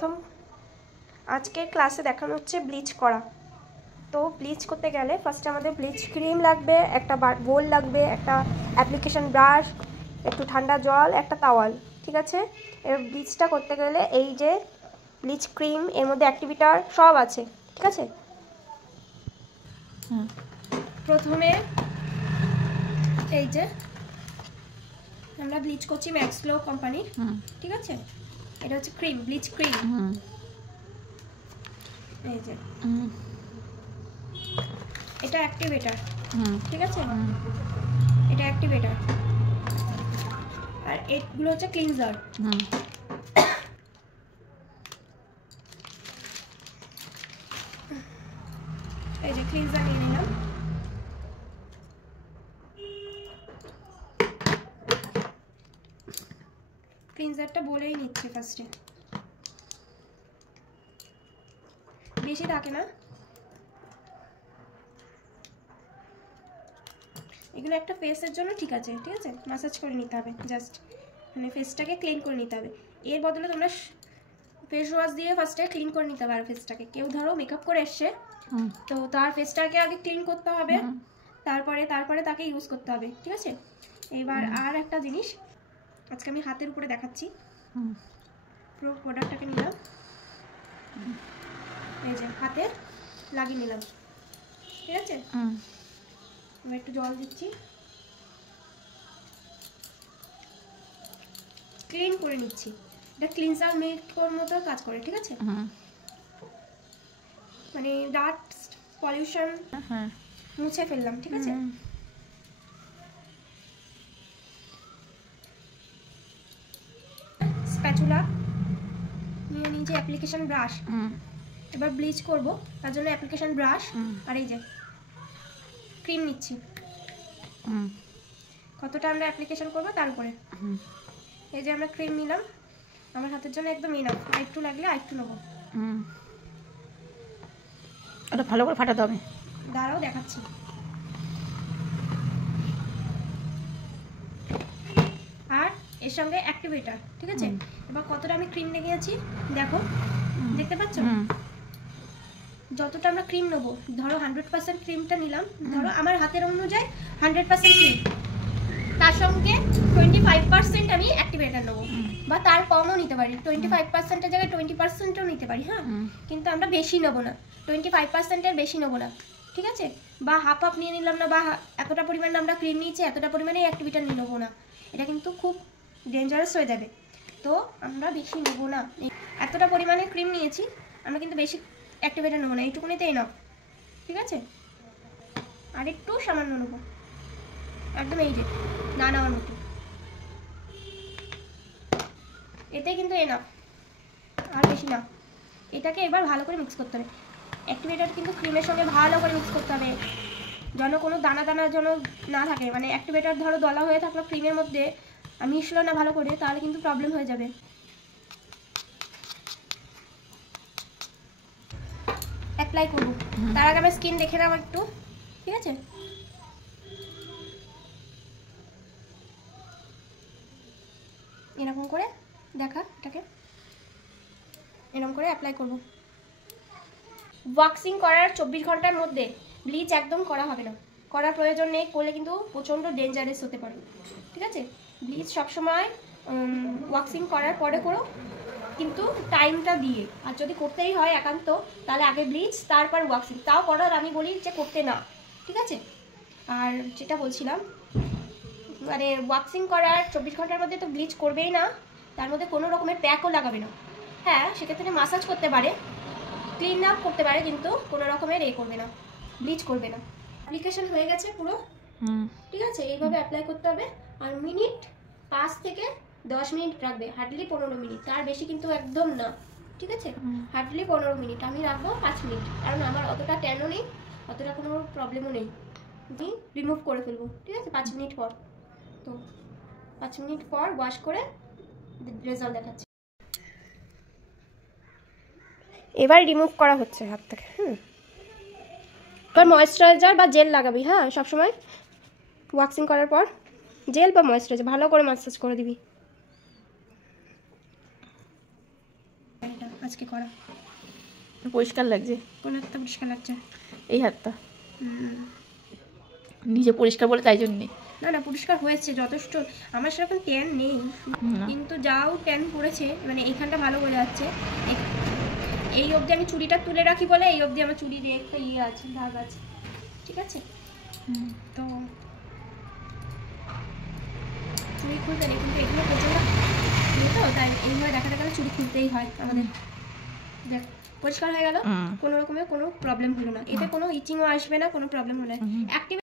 প্রথম আজকের ক্লাসে দেখানো হচ্ছে ব্লিচ করা। তো ব্লিচ করতে গেলে ফার্স্টে আমাদের ব্লিচ ক্রিম লাগবে, একটা বোল লাগবে, একটা অ্যাপ্লিকেশন ব্রাশ, একটু ঠান্ডা জল, একটা তাওয়াল। ঠিক আছে, এবার ব্লিচটা করতে গেলে এই যে ব্লিচ ক্রিম, এর মধ্যে অ্যাক্টিভিটার সব আছে। ঠিক আছে, প্রথমে এই যে আমরা ব্লিচ করছি ম্যাক্স গ্লো কোম্পানির। ঠিক আছে, এটা হচ্ছে ক্রিম, ব্লিচ ক্রিম। এই যে এটা অ্যাক্টিভেটার। ঠিক আছে, এটা অ্যাক্টিভেটার, আর এগুলো হচ্ছে ক্লিনজার। এই যে ক্লিনজার নিয়ে নিলাম। ক্লিনজারটা বলেই নিচ্ছি ফার্স্টে, বেশি থাকে না। এগুলো একটা ফেসের জন্য ঠিক আছে। ঠিক আছে, ম্যাসাজ করে নিতে হবে, জাস্ট মানে ফেসটাকে ক্লিন করে নিতে হবে। এর বদলে তোমরা ফেস ওয়াশ দিয়ে ফার্স্টে ক্লিন করে নিতে পারো ফেসটাকে। কেউ ধরো মেকআপ করে এসছে, তো তার ফেসটাকে আগে ক্লিন করতে হবে, তারপরে তাকে ইউজ করতে হবে। ঠিক আছে, এবার আর একটা জিনিস আজকে আমি হাতের উপরে দেখাচ্ছি। পুরো প্রোডাক্টটাকে নিলাম, এই যে হাতে লাগিয়ে নিলাম। ঠিক আছে, আমি একটু জল দিচ্ছি, ক্লিন করে নিচ্ছি। এটা ক্লিনজার মেকর মতো কাজ করে। ঠিক আছে, মানে ডাস্ট পলিউশন মুছে ফেললাম। ঠিক আছে, স্প্যাচুলা নিয়ে নিয়েছি, অ্যাপ্লিকেশন ব্রাশ। এবার ব্লিচ করব, তার জন্য অ্যাপ্লিকেশন ব্রাশ আর এই যে ক্রিম নিচ্ছি। কতটা আমরা অ্যাপ্লিকেশন করব তার উপরে। এই যে আমরা ক্রিম নিলাম, আমার হাতের জন্য একদম ইনাফ। আরেকটু লাগলে আরেকটু নেবো। ওটা ভালো করে ফাটাতে হবে। দাঁড়াও দেখাচ্ছি। আর এর সঙ্গে অ্যাক্টিভেটার। ঠিক আছে, এবার কতটা আমি ক্রিম নিয়েছি দেখো, দেখতে পাচ্ছ? যতটা আমরা ক্রিম নেবো, ধরো 100% ক্রিমটা নিলাম, ধরো আমার হাতের অনুযায়ী 100% ক্রিম, তার সঙ্গে 25% আমি অ্যাক্টিভেটার নেবো, বা তার কমও নিতে পারি। 25%-এর জায়গায় 20%ও নিতে পারি। হ্যাঁ, কিন্তু আমরা বেশি নেবো না, 25%-এর বেশি নেবো না। ঠিক আছে, বা হাফ হাফ নিয়ে নিলাম না, বা এতটা পরিমাণে আমরা ক্রিম নিয়েছি, এতটা পরিমাণে অ্যাক্টিভেটার নিয়ে নেবো না। এটা কিন্তু খুব ডেঞ্জারাস হয়ে যাবে। তো আমরা বেশি নেবো না। এতটা পরিমাণে ক্রিম নিয়েছি, আমরা কিন্তু বেশি অ্যাক্টিভেটার নেবো না, এইটুকুনিতেই নাও। ঠিক আছে, আর একটু সামান্য নেবো, একদম এই যে না নেওয়ার মতো। এতে কিন্তু এনাফ, আর বেশি না। এটাকে এবার ভালো করে মিক্স করতে হবে। অ্যাক্টিভেটার কিন্তু ক্রিমের সঙ্গে ভালো করে মিক্স করতে হবে, যেন কোনো দানা দানা যেন না থাকে। মানে অ্যাক্টিভেটার ধরো দলা হয়ে থাকলো ক্রিমের মধ্যে, মিশলো না ভালো করে, তাহলে কিন্তু প্রবলেম হয়ে যাবে। অ্যাপ্লাই করবো, তার আগে আমি স্কিন দেখে নেবো একটু। ঠিক আছে, এরকম করে দেখা, এটাকে এরকম করে অ্যাপ্লাই করব। ওয়াক্সিং করার 24 ঘন্টার মধ্যে ব্লিচ একদম করা হবে না, করার প্রয়োজন নেই। করলে কিন্তু প্রচণ্ড ডেঞ্জারাস হতে পারে। ঠিক আছে, ব্লিচ সবসময় ওয়াক্সিং করার পরে করো, কিন্তু টাইমটা দিয়ে। আর যদি করতেই হয় একান্ত, তাহলে আগে ব্লিচ তারপর ওয়াক্সিং, তাও করার আমি বলি যে করতে না। ঠিক আছে, আর যেটা বলছিলাম, মানে ওয়াক্সিং করার 24 ঘন্টার মধ্যে তো ব্লিচ করবেই না, তার মধ্যে কোনো রকমের প্যাকও লাগাবে না। হ্যাঁ, সেক্ষেত্রে মাসাজ করতে পারে, ক্লিন আপ করতে পারে, কিন্তু কোনো রকমের করবে না, ব্লিচ করবে না। অ্যাপ্লিকেশন হয়ে গেছে পুরো। ঠিক আছে, এইভাবে অ্যাপ্লাই করতে হবে। আর মিনিট 5 থেকে 10 মিনিট রাখবে, হার্ডলি 15 মিনিট, তার বেশি কিন্তু একদম না। ঠিক আছে, হার্ডলি 15 মিনিট। আমি রাখবো 5 মিনিট, কারণ আমার অতটা ট্যানও নেই, অতটা কোনো প্রবলেমও নেই। আমি রিমুভ করে ফেলবো। ঠিক আছে, 5 মিনিট পর। তো 5 মিনিট পর ওয়াশ করে রেজাল্ট দেখাচ্ছি। এবার রিমুভ করা হচ্ছে হাত থেকে। এবার ময়েশ্চারাইজার বা জেল লাগাবি। হ্যাঁ, সবসময় ওয়াক্সিং করার পর জেল বা ময়েশ্চারাইজার ভালো করে ম্যাসাজ করে দিবি। আজকে করা। পরিষ্কার লাগছে। কোন হাতটা পরিষ্কার লাগছে? এই হাতটা নিজে পরিষ্কার বলে তাই জন্যে। না না, পরিষ্কার হয়েছে যথেষ্ট। আমার সেরকম ট্যান নেই, কিন্তু যাও ট্যান পড়েছে, মানে এইখানটা ভালো বোঝা যাচ্ছে। এই অবধি আমি চুড়িটা তুলে রাখি বলে এই অবধি আমার চুড়ির একটা ইয়ে আছে, দাগ আছে, ঠিক আছে। তো চুড়ি খুলতে নেই, কিন্তু এগুলো প্রচণ্ড তো, তাই এইভাবে দেখাতে গেলে চুড়ি খুলতেই হয় আমাদের। দেখ পরিষ্কার হয়ে গেল, কোনো রকমের কোনো প্রবলেম হলো না, এতে কোনো ইচিংও আসবে না, কোনো প্রবলেম হলে অ্যাক্টিভ